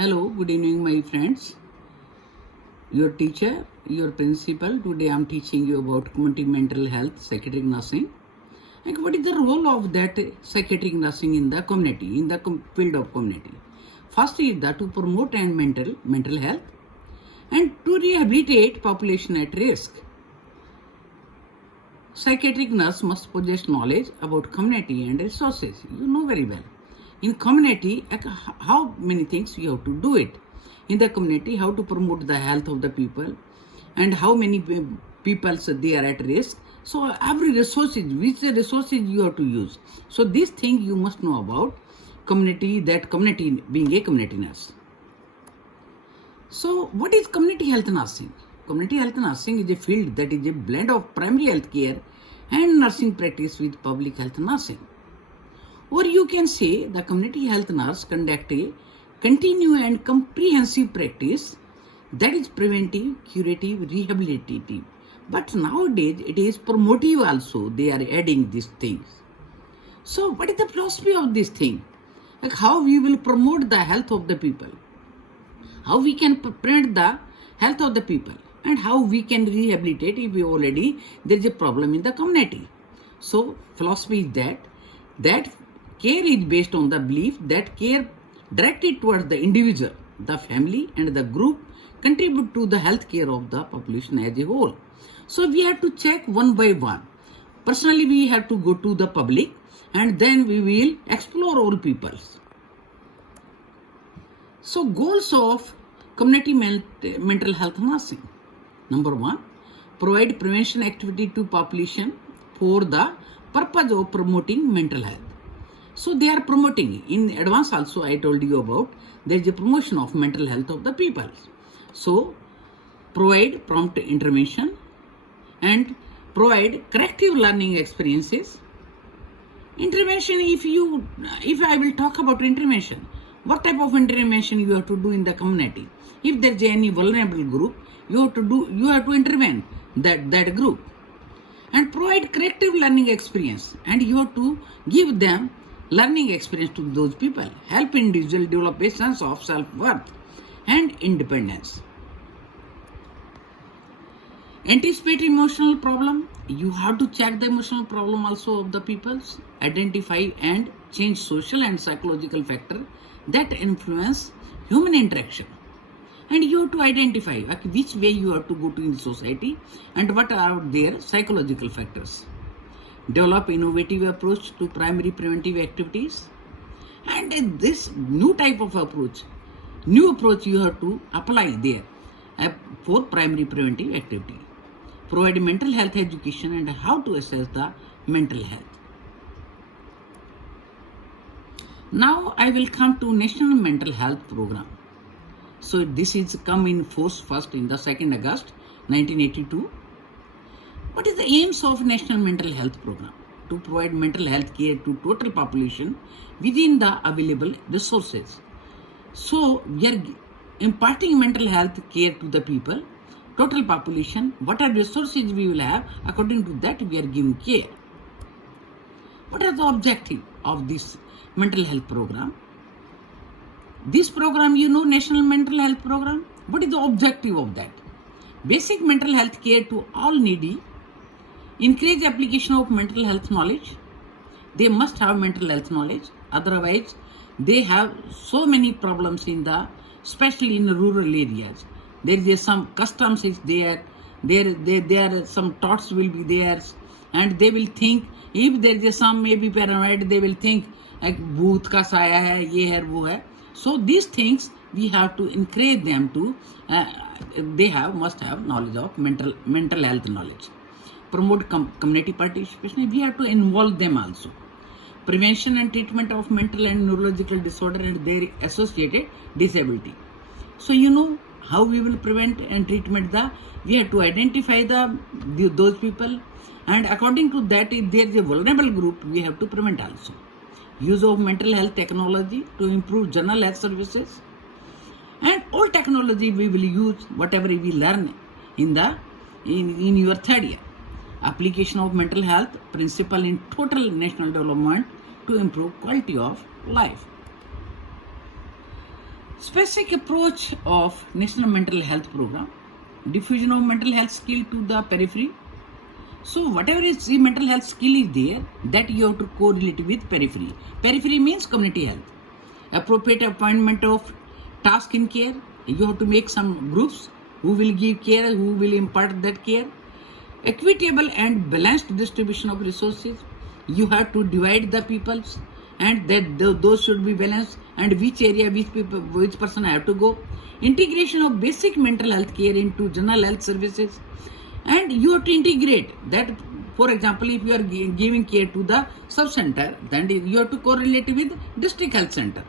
Hello, good evening, my friends. Your teacher, your principal. Today I am teaching you about community mental health, psychiatric nursing. And what is the role of that psychiatric nursing in the community, in the field of community? First is that to promote and mental health and to rehabilitate population at risk. Psychiatric nurse must possess knowledge about community and resources. You know very well. In community, how many things you have to do it. In the community, how to promote the health of the people and how many people they are at risk. So every resources, which resources you have to use. So this thing you must know about community, that community being a community nurse. So what is community health nursing? Community health nursing is a field that is a blend of primary health care and nursing practice with public health nursing. Or you can say the community health nurse conduct a continuous and comprehensive practice that is preventive, curative, rehabilitative. But nowadays it is promotive also. They are adding these things. So what is the philosophy of this thing? Like how we will promote the health of the people, how we can prevent the health of the people, and how we can rehabilitate if we already there is a problem in the community. So philosophy is that care is based on the belief that care directed towards the individual, the family, and the group contribute to the health care of the population as a whole. So we have to check one by one. Personally, we have to go to the public and then we will explore all peoples. So goals of community mental health nursing. Number 1, provide prevention activity to population for the purpose of promoting mental health. So they are promoting. In advance also I told you about there is a promotion of mental health of the people. So provide prompt intervention and provide corrective learning experiences. Intervention, if I will talk about intervention, what type of intervention you have to do in the community? If there is any vulnerable group, you have to intervene that group and provide corrective learning experience, and you have to give them learning experience to those people, help individual develop a sense of self-worth and independence. Anticipate emotional problem. You have to check the emotional problem also of the peoples, identify and change social and psychological factor that influence human interaction. And you have to identify which way you have to go to in society and what are their psychological factors. Develop innovative approach to primary preventive activities. And this new type of approach, you have to apply there for primary preventive activity. Provide mental health education and how to assess the mental health. Now I will come to National Mental Health Program. So this is come in force first in the 2nd August 1982. What is the aims of National Mental Health Program? To provide mental health care to total population within the available resources. So we are imparting mental health care to the people, total population, what are resources we will have, according to that we are giving care. What are the objective of this mental health program? This program, National Mental Health Program, what is the objective of that? Basic mental health care to all needy, encourage application of mental health knowledge. They must have mental health knowledge, otherwise they have so many problems especially in the rural areas. There is some customs is there are some thoughts will be there, and they will think if there is some maybe paranoid, they will think like bhoot ka saya hai, ye hai, wo hai. So these things we have to encourage them to must have knowledge of mental health knowledge. Promote community participation. We have to involve them also. Prevention and treatment of mental and neurological disorder and their associated disability. So how we will prevent and treatment we have to identify those people, and according to that if there is a vulnerable group we have to prevent also. Use of mental health technology to improve general health services, and all technology we will use whatever we learn in your 3rd year. Application of mental health principle in total national development to improve quality of life. Specific approach of National Mental Health Program, diffusion of mental health skill to the periphery. So whatever is the mental health skill is there, that you have to correlate with periphery. Periphery means community health. Appropriate appointment of task in care. You have to make some groups who will give care, who will impart that care. Equitable and balanced distribution of resources. You have to divide the peoples, and that those should be balanced, and which area which person have to go. Integration of basic mental health care into general health services, and you have to integrate that. For example, if you are giving care to the sub center, then you have to correlate with district health center.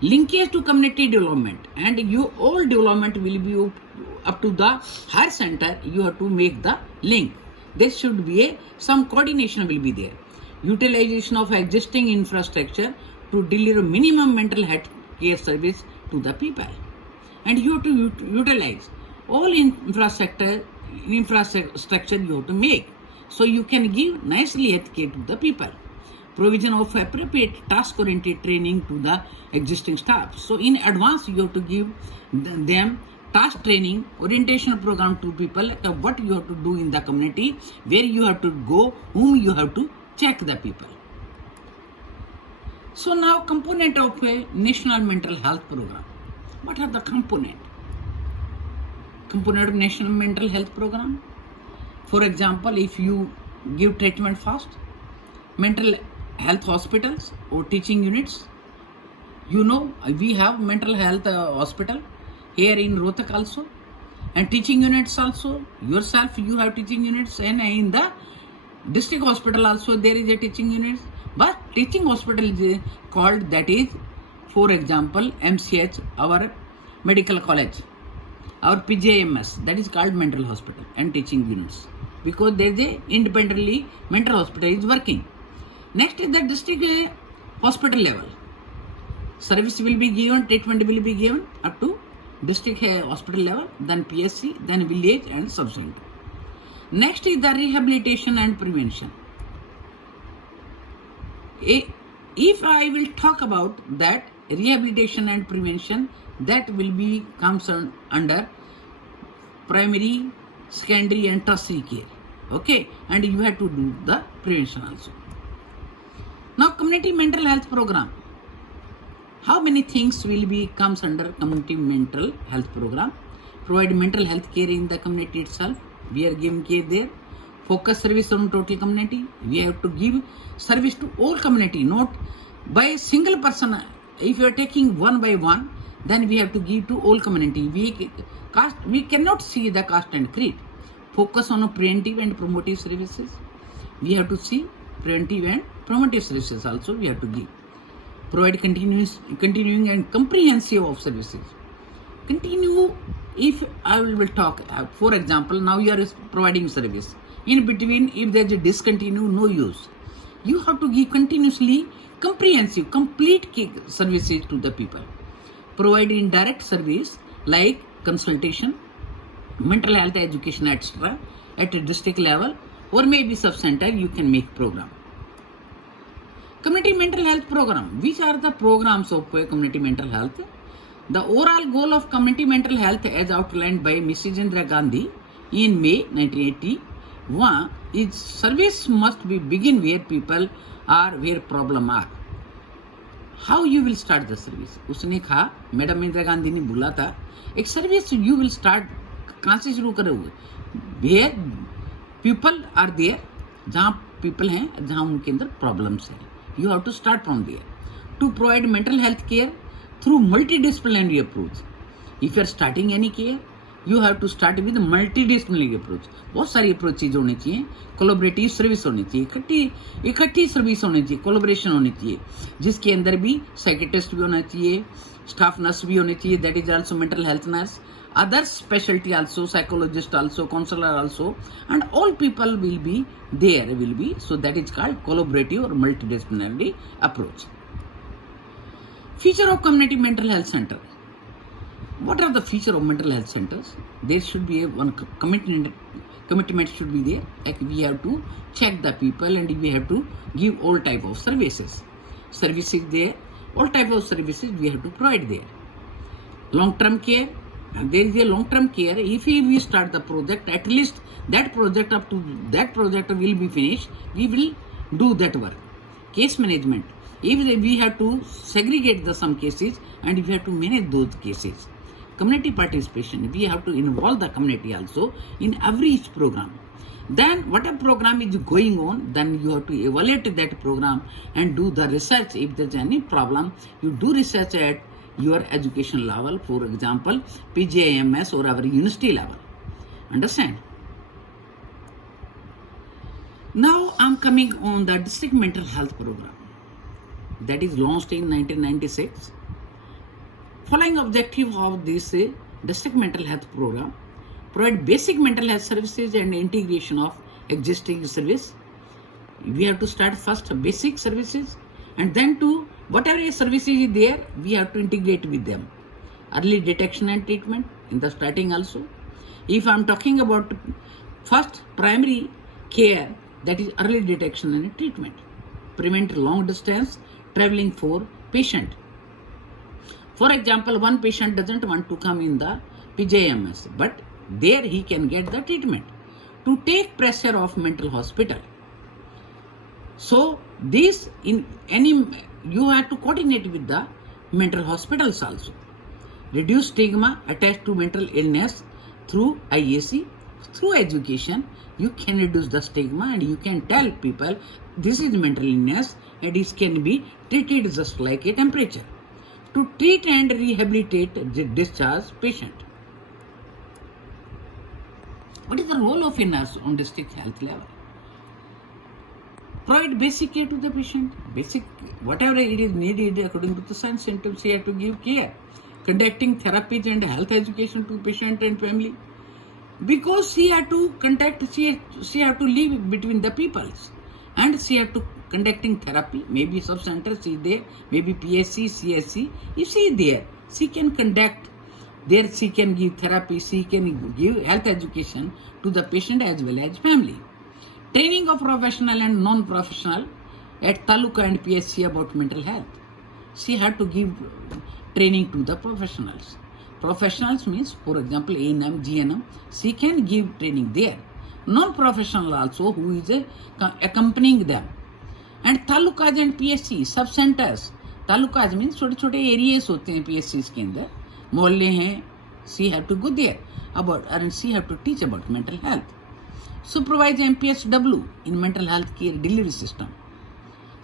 Linkage to community development, and you all development will be up to the higher center. You have to make the link. There should be some coordination will be there. Utilization of existing infrastructure to deliver minimum mental health care service to the people, and you have to utilize all infrastructure you have to make, so you can give nicely health care to the people. Provision of appropriate task oriented training to the existing staff. So in advance you have to give them task training, orientation program to people, what you have to do in the community, where you have to go, whom you have to check the people. So now component of a national mental health program. What are the component of national mental health program? For example, if you give treatment fast, mental health hospitals or teaching units, we have mental health hospital here in Rohtak also, and teaching units also. Yourself you have teaching units, and in the district hospital also there is a teaching unit. But teaching hospital is called, that is, for example, MCH, our medical college, our PJMS, that is called mental hospital and teaching units, because there is a independently mental hospital is working. Next is the district hospital level. Service will be given, treatment will be given up to district hospital level, then PSC, then village and sub-center. Next is the rehabilitation and prevention. If I will talk about that rehabilitation and prevention, that will be comes under primary, secondary and tertiary care. Okay, and you have to do the prevention also. Now community mental health program. How many things will be comes under community mental health program? Provide mental health care in the community itself. We are giving care there. Focus service on total community. We have to give service to all community, not by a single person. If you are taking one by one, then we have to give to all community. We cannot see the caste and creed. Focus on preventive and promotive services. We have to see preventive and promotive services also we have to give. Provide continuing and comprehensive of services. Continue, if I will talk, for example, now you are providing service. In between, if there is a discontinue, no use. You have to give continuously comprehensive, complete services to the people. Provide indirect service like consultation, mental health education, etc. at a district level, or maybe sub-center, you can make program. Community mental health program. Which are the programs of community mental health? The overall goal of community mental health, as outlined by Mrs. Indira Gandhi in May 1981, is service must be begin where people are, where problem are. How you will start the service? उसने कहा, madam Indira Gandhi ने बोला था, एक service you will start कहाँ से शुरू करोगे? Where people are there, जहाँ people हैं, जहाँ उनके अंदर problems हैं. You have to start from there. To provide mental health care through multidisciplinary approach. If you are starting any care, you have to start with multidisciplinary approach. बहुत सारी approaches होनी चाहिए, कोलोबरेटिव सर्विस होनी चाहिए, इकट्ठी service होनी चाहिए, collaboration होनी चाहिए, जिसके अंदर भी साइकेट्रिस्ट भी होना चाहिए, स्टाफ नर्स भी होनी चाहिए, that is also mental health nurse, other specialty also, psychologist also, counselor also, and all people will be there, so that is called collaborative or multidisciplinary approach. Feature of community mental health center. What are the feature of mental health centers? There should be one commitment should be there, like we have to check the people and we have to give all type of services there, All type of services we have to provide there. Long-term care, there is a long-term care. If we start the project, at least that project up to that project will be finished, we will do that work. Case management, if we have to segregate some cases and we have to manage those cases. Community participation, we have to involve the community also in every each program. Then what a program is going on, then you have to evaluate that program and do the research. If there's any problem, you do research at your education level, for example, PGIMS or our university level. Understand? Now I'm coming on the district mental health program that is launched in 1996. Following objective of this district mental health program: provide basic mental health services and integration of existing service. We have to start first basic services, and then to whatever services is there, we have to integrate with them. Early detection and treatment in the starting also. If I'm talking about first primary care, that is early detection and treatment. Prevent long distance traveling for patient. For example, one patient doesn't want to come in the PJMS, but there he can get the treatment to take pressure off mental hospital. So this in any, you have to coordinate with the mental hospitals also. Reduce stigma attached to mental illness through IAC. Through education, you can reduce the stigma and you can tell people this is mental illness and it can be treated just like a temperature. To treat and rehabilitate the discharged patient. What is the role of a nurse on district health level? Provide basic care to the patient. Basic, whatever it is needed according to the signs symptoms, she has to give care. Conducting therapies and health education to patient and family. Because she had to contact, she had to live between the peoples, and she had to conducting therapy. Maybe sub center she there, maybe PSC, CSC. If she is there, she can conduct. There she can give therapy. She can give health education to the patient as well as family. Training of professional and non-professional at Taluka and PSC about mental health. She had to give training to the professionals. Professionals means, for example, A&M, GNM, she can give training there. Non-professional also who is accompanying them. And talukas and PSC, sub-centers. Talukas means छोटे-छोटे areas होते हैं PSCs के अंदर, मोहल्ले हैं, she have to go there about, and she have to teach about mental health. Supervise MPHW in mental health care delivery system.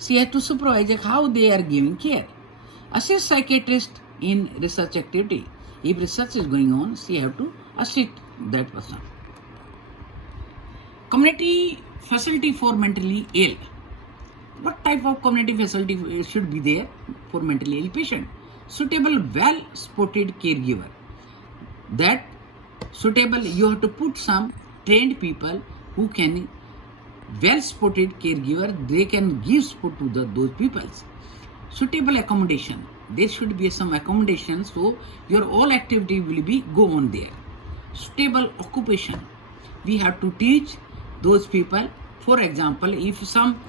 She has to supervise how they are giving care. Assist psychiatrist in research activity. If research is going on, she have to assist that person. Community facility for mentally ill. What type of community facility should be there for mentally ill patient? Suitable, well-supported caregiver. That suitable, you have to put some trained people who can, well-supported caregiver, they can give support to those people. Suitable accommodation. There should be some accommodation, so your all activity will be go on there. Stable occupation. We have to teach those people. For example, if some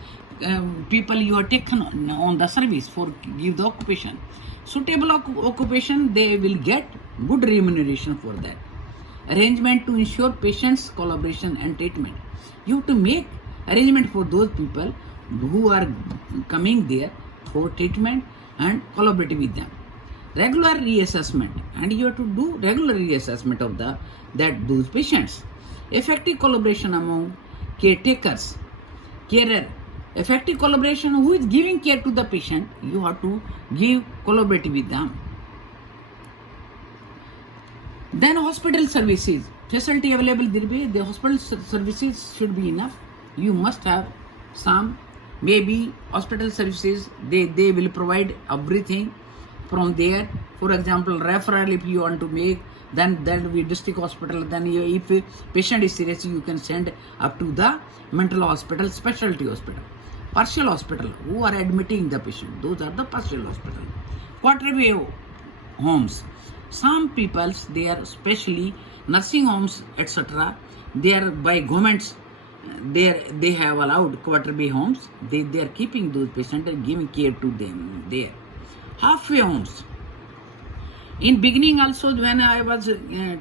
people you are taken on the service for give the occupation, suitable occupation, they will get good remuneration for that. Arrangement to ensure patients' collaboration and treatment. You have to make arrangement for those people who are coming there for treatment and collaborate with them. Regular reassessment, and you have to do regular reassessment of those patients. Effective collaboration among caretakers, carer. Effective collaboration, who is giving care to the patient, you have to collaborate with them. Then hospital services, facility available there be, the hospital services should be enough. You must have some, maybe hospital services, they will provide everything from there. For example, referral if you want to make, then that will be district hospital. Then if patient is serious, you can send up to the mental hospital, specialty hospital. Partial hospital, who are admitting the patient, those are the partial hospital. Quarterway homes. Some peoples, they are especially nursing homes, etc. They are by governments, they have allowed quarterway homes. They are keeping those patients and giving care to them there. halfway homes. In beginning also, when I was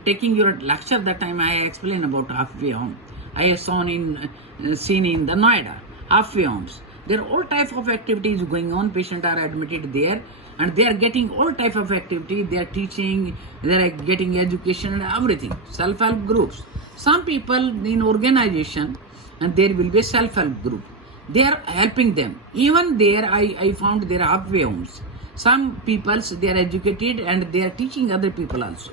taking your lecture, that time I explained about halfway home. I have seen in the Noida halfway homes. There are all type of activities going on. Patients are admitted there, and they are getting all type of activity. They are teaching, they are getting education and everything. Self-help groups. Some people in organization, and there will be a self-help group. They are helping them. Even there, I found there are halfway homes. Some people, they are educated and they are teaching other people also.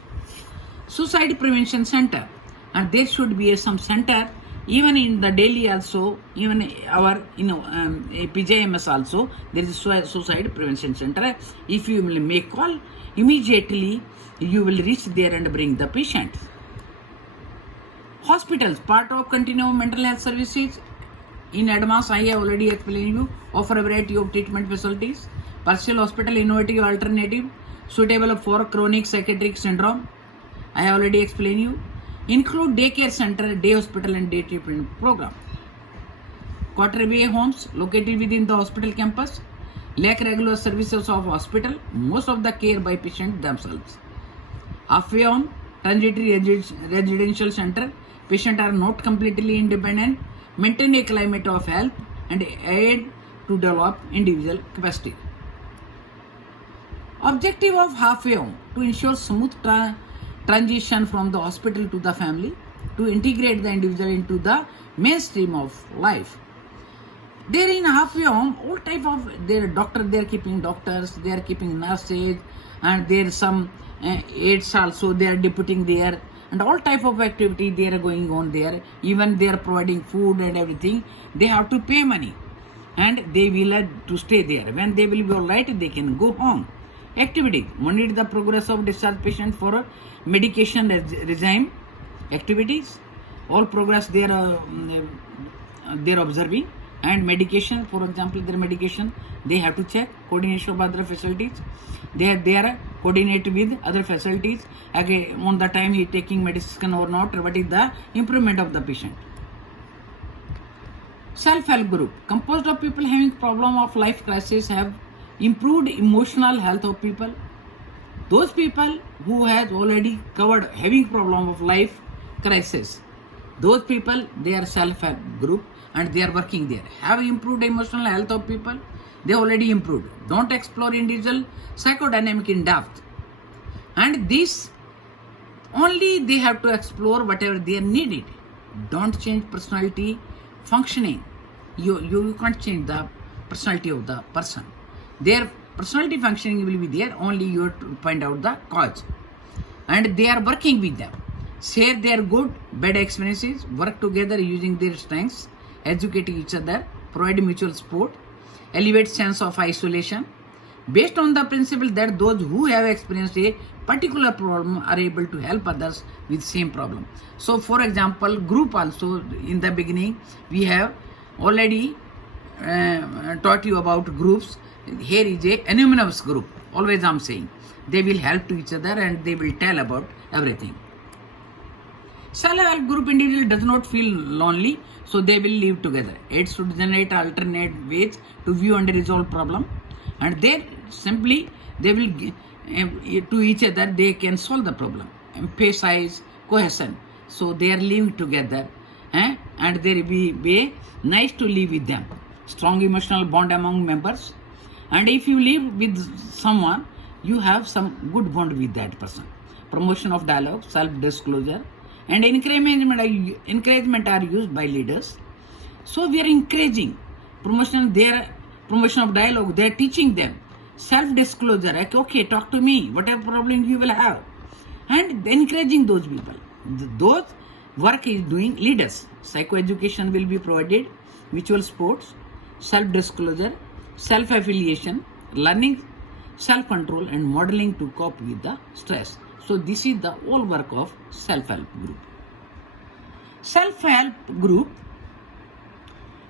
Suicide prevention center, and there should be some center even in the Delhi also, even our PJMS also, there is a suicide prevention center. If you will make call, immediately you will reach there and bring the patient. Hospitals, part of continuum mental health services. In advance, I have already explained you, offer a variety of treatment facilities. Partial hospital, innovative alternative, suitable for chronic psychiatric syndrome. I have already explained you. Include daycare center, day hospital and day treatment program. Quarterway homes located within the hospital campus. Lack regular services of hospital. Most of the care by patients themselves. Halfway home, transitory residential center. Patients are not completely independent. Maintain a climate of health and aid to develop individual capacity. Objective of halfway home, to ensure smooth transition from the hospital to the family, to integrate the individual into the mainstream of life. There in halfway home, all type of their doctor, they are keeping doctors, they are keeping nurses, and there are some aides also they are deputing there, and all type of activity they are going on there. Even they are providing food and everything. They have to pay money, and they will have to stay there. When they will be all right, they can go home. Activity, monitor the progress of discharged patient for medication regime activities. All progress they are observing, and medication, for example, their medication they have to check. Coordination of other facilities, they are coordinated with other facilities. Again, on the time he taking medicine or not, what is the improvement of the patient. Self-help group, composed of people having problem of life crisis, have improved emotional health of people. Those people who has already covered having problem of life crisis, those people, they are self-help group and they are working there. Have improved emotional health of people, they already improved. Don't explore individual psychodynamic in depth, and this only they have to explore whatever they are needed. Don't change personality functioning. You can't change the personality of the person. Their personality functioning will be there, only you have to find out the cause. And they are working with them. Share their good, bad experiences, work together using their strengths, educate each other, provide mutual support, elevate sense of isolation, based on the principle that those who have experienced a particular problem are able to help others with same problem. So for example, group also, in the beginning, we have already taught you about groups. Here is a anonymous group. Always I'm saying they will help to each other and they will tell about everything. Self-help group individual does not feel lonely, so they will live together. It should generate alternate ways to view and resolve problem, and they will to each other they can solve the problem. Emphasize cohesion, so they are living together, and there will be nice to live with them. Strong emotional bond among members. And if you live with someone, you have some good bond with that person. Promotion of dialogue, self-disclosure, and encouragement are used by leaders. So we are encouraging promotion of dialogue. They are teaching them self-disclosure. Like, okay, talk to me, whatever problem you will have, and encouraging those people. Those work is doing leaders. Psychoeducation will be provided, mutual sports, self-disclosure, self-affiliation, learning self-control and modeling to cope with the stress. So this is the whole work of self-help group. Self-help group,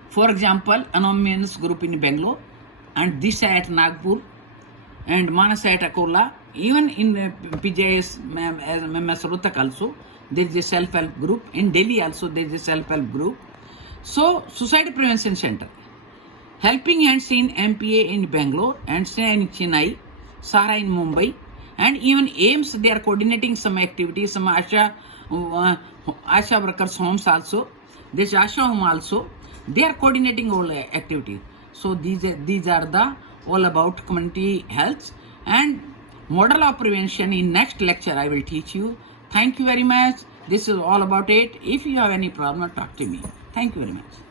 for example, anonymous group in Bangalore, and Disha at Nagpur, and Manasa at Akola, even in PJS MS Rohtak also, there is a self-help group. In Delhi also there is a self-help group. So Suicide Prevention Center, Helping Hands in MPA in Bangalore and in Chennai, SARA in Mumbai, and even AIMS, they are coordinating some activities, some Asha workers homes also, this Asha home also, they are coordinating all activities. So these are the all about community health and model of prevention. In next lecture I will teach you. Thank you very much. This is all about it. If you have any problem, talk to me. Thank you very much.